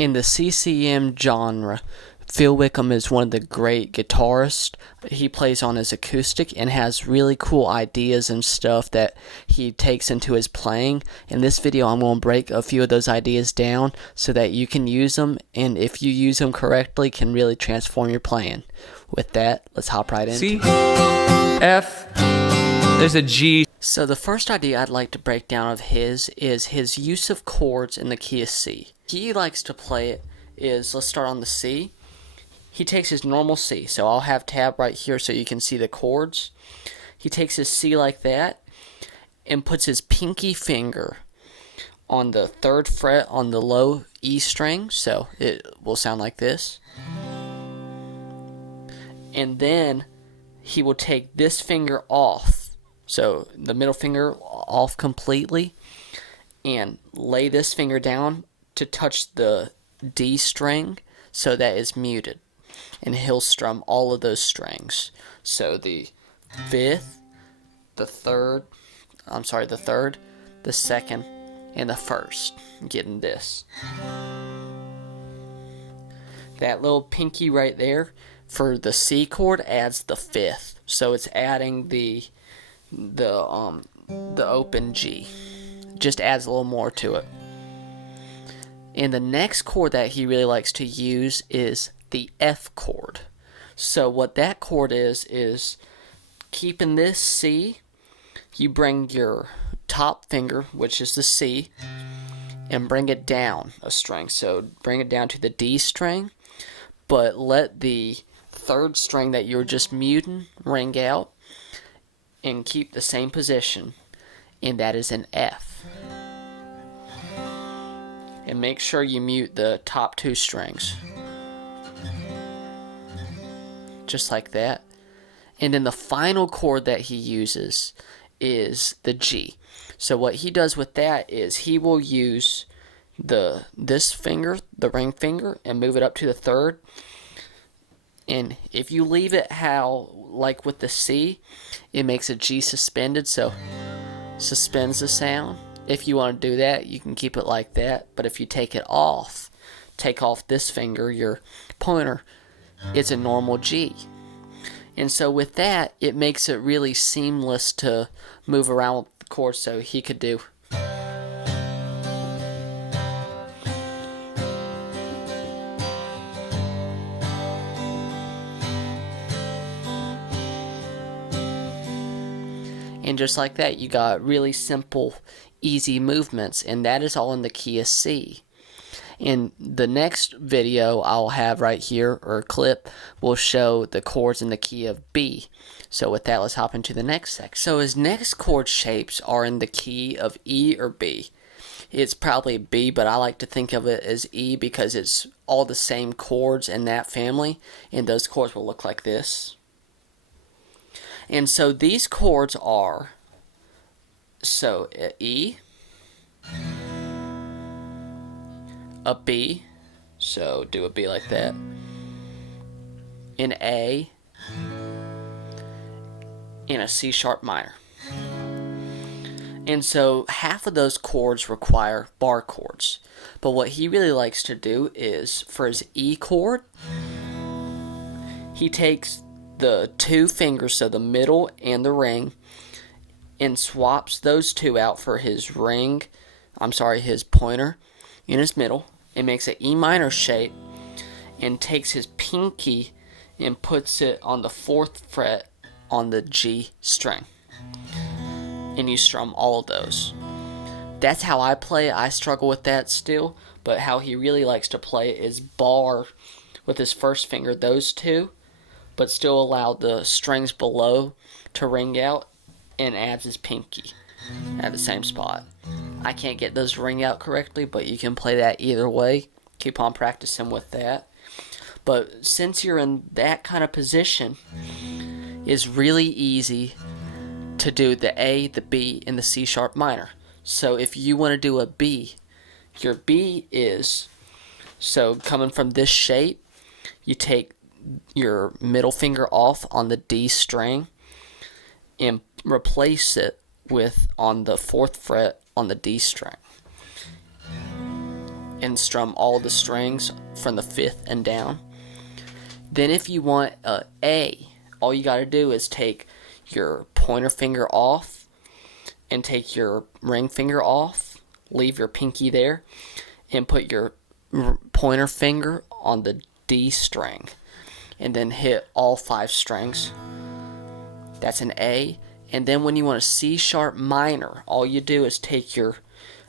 In the CCM genre, Phil Wickham is one of the great guitarists. He plays on his acoustic and has really cool ideas and stuff that he takes into his playing. In this video, I'm going to break a few of those ideas down so that you can use them, and if you use them correctly, can really transform your playing. With that, let's hop right in. C, F, there's a G. So the first idea I'd like to break down of his is his use of chords in the key of C. He likes to play it is, let's start on the C. He takes his normal C, so I'll have tab right here so you can see the chords. He takes his C like that and puts his pinky finger on the 3rd fret on the low E string, so it will sound like this. And then he will take this finger off, so the middle finger off completely, and lay this finger down to touch the D string so that it's muted. And he'll strum all of those strings. So the 5th, the 3rd, the 2nd, and the 1st. Getting this. That little pinky right there for the C chord adds the 5th. So it's adding the open G. Just adds a little more to it. And the next chord that he really likes to use is the F chord. So what that chord is keeping this C, you bring your top finger, which is the C, and bring it down a string. So bring it down to the D string, but let the 3rd string that you're just muting ring out and keep the same position, and that is an F. And make sure you mute the top 2 strings. Just like that. And then the final chord that he uses is the G. So what he does with that is he will use this finger, the ring finger, and move it up to the 3rd. And if you leave it how, like with the C, it makes a G suspended, so suspends the sound. If you want to do that, you can keep it like that. But if you take off this finger, your pointer, it's a normal G. And so with that, it makes it really seamless to move around with the chords, so he could do. And just like that, you got really simple, easy movements, and that is all in the key of C. In the next video I'll have right here, or clip, will show the chords in the key of B. So with that, let's hop into the next section. So his next chord shapes are in the key of E or B. It's probably B, but I like to think of it as E because it's all the same chords in that family, and those chords will look like this. And so these chords are, so E, a B, so do a B like that, an A, and a C sharp minor. And so half of those chords require bar chords. But what he really likes to do is, for his E chord, he takes the 2 fingers, so the middle and the ring, and swaps those 2 out for his his pointer in his middle, and makes an E minor shape, and takes his pinky and puts it on the 4th fret on the G string. And you strum all of those. That's how I play it. I struggle with that still, but how he really likes to play it is bar with his 1st finger, those 2, but still allow the strings below to ring out, and adds his pinky at the same spot. I can't get those to ring out correctly, but you can play that either way. Keep on practicing with that. But since you're in that kind of position, it's really easy to do the A, the B, and the C sharp minor. So if you want to do a B, your B is, so coming from this shape, you take your middle finger off on the D string and replace it with on the 4th fret on the D string. and strum all the strings from the 5th and down. Then if you want a A, all you gotta do is take your pointer finger off and take your ring finger off, leave your pinky there, and put your pointer finger on the D string, and then hit all 5 strings. That's an A. And then when you want a C sharp minor, all you do is take your,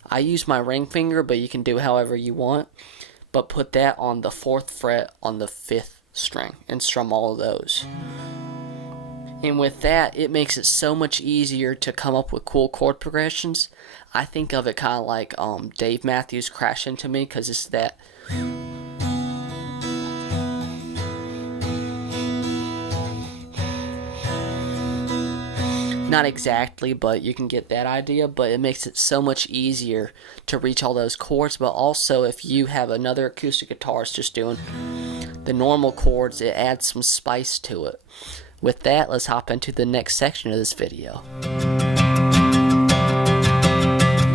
I use my ring finger, but you can do however you want, but put that on the 4th fret on the 5th string and strum all of those. And with that, it makes it so much easier to come up with cool chord progressions. I think of it kind of like Dave Matthews Crash Into Me, because it's that. Not exactly, but you can get that idea. But it makes it so much easier to reach all those chords. But also, if you have another acoustic guitarist just doing the normal chords, it adds some spice to it. With that, let's hop into the next section of this video. A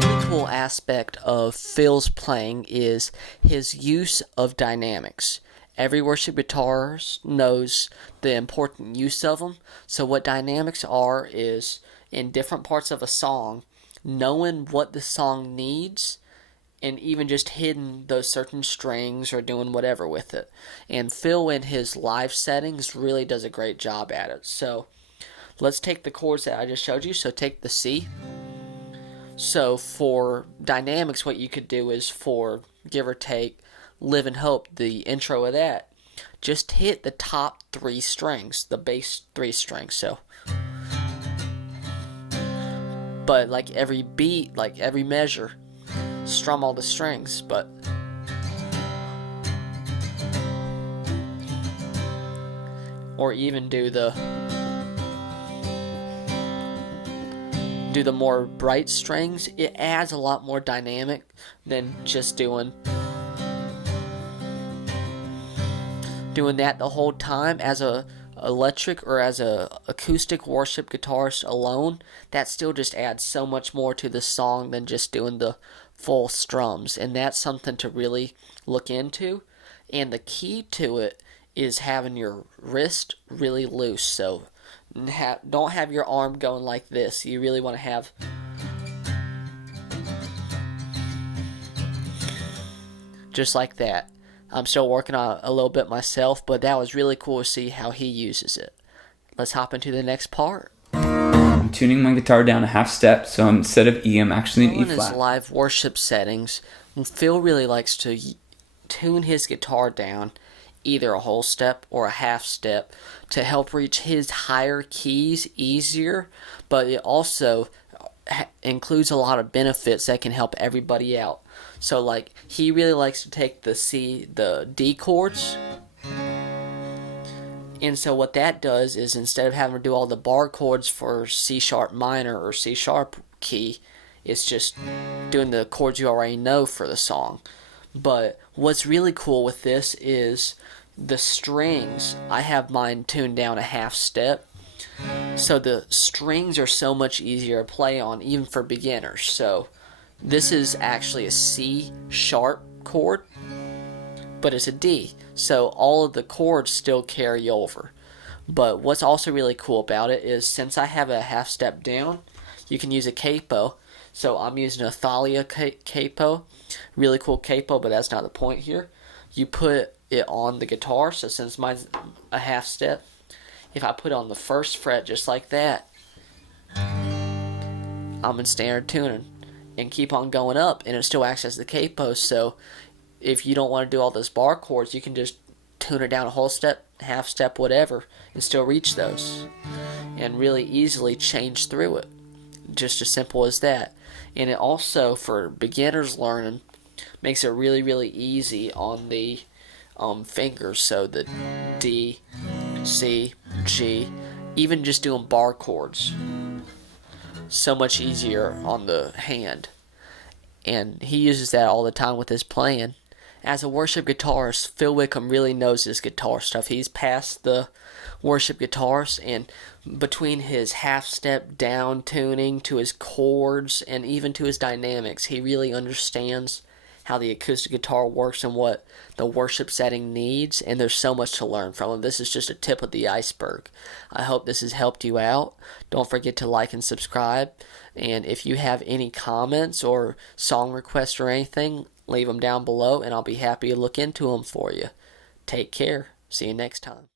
really cool aspect of Phil's playing is his use of dynamics. Every worship guitarist knows the important use of them. So what dynamics are is, in different parts of a song, knowing what the song needs, and even just hitting those certain strings or doing whatever with it. And Phil in his live settings really does a great job at it. So let's take the chords that I just showed you. So take the C. So for dynamics, what you could do is, for give or take Live and Hope, the intro of that, just hit the top 3 strings, the bass 3 strings. So, but like every beat, like every measure, strum all the strings. But or even do the more bright strings. It adds a lot more dynamic than just doing that the whole time. As a electric or as a acoustic worship guitarist alone, that still just adds so much more to the song than just doing the full strums. And that's something to really look into. And the key to it is having your wrist really loose. So don't have your arm going like this. You really want to have just like that. I'm still working on it a little bit myself, but that was really cool to see how he uses it. Let's hop into the next part. I'm tuning my guitar down a half step, so instead of E, I'm actually in E flat. In his live worship settings, Phil really likes to tune his guitar down either a whole step or a half step to help reach his higher keys easier, but it also includes a lot of benefits that can help everybody out. So like, he really likes to take the D chords, and so what that does is, instead of having to do all the bar chords for C sharp minor or C sharp key, it's just doing the chords you already know for the song. But what's really cool with this is the strings. I have mine tuned down a half step, so the strings are so much easier to play on, even for beginners. So this is actually a C sharp chord, but it's a D, so all of the chords still carry over. But what's also really cool about it is, since I have a half step down, you can use a capo. So I'm using a Thalia capo, really cool capo, but that's not the point here. You put it on the guitar, so since mine's a half step, if I put it on the 1st fret just like that, I'm in standard tuning and keep on going up, and it still acts as the capo. So if you don't want to do all those bar chords, you can just tune it down a whole step, half step, whatever, and still reach those, and really easily change through it. Just as simple as that. And it also, for beginners learning, makes it really, really easy on the fingers. So the D, C, G, even just doing bar chords, so much easier on the hand. And he uses that all the time with his playing. As a worship guitarist, Phil Wickham really knows his guitar stuff. He's past the worship guitarist, and between his half-step down tuning to his chords and even to his dynamics, he really understands how the acoustic guitar works and what the worship setting needs, and there's so much to learn from him. This is just a tip of the iceberg. I hope this has helped you out. Don't forget to like and subscribe, and if you have any comments or song requests or anything, leave them down below, and I'll be happy to look into them for you. Take care. See you next time.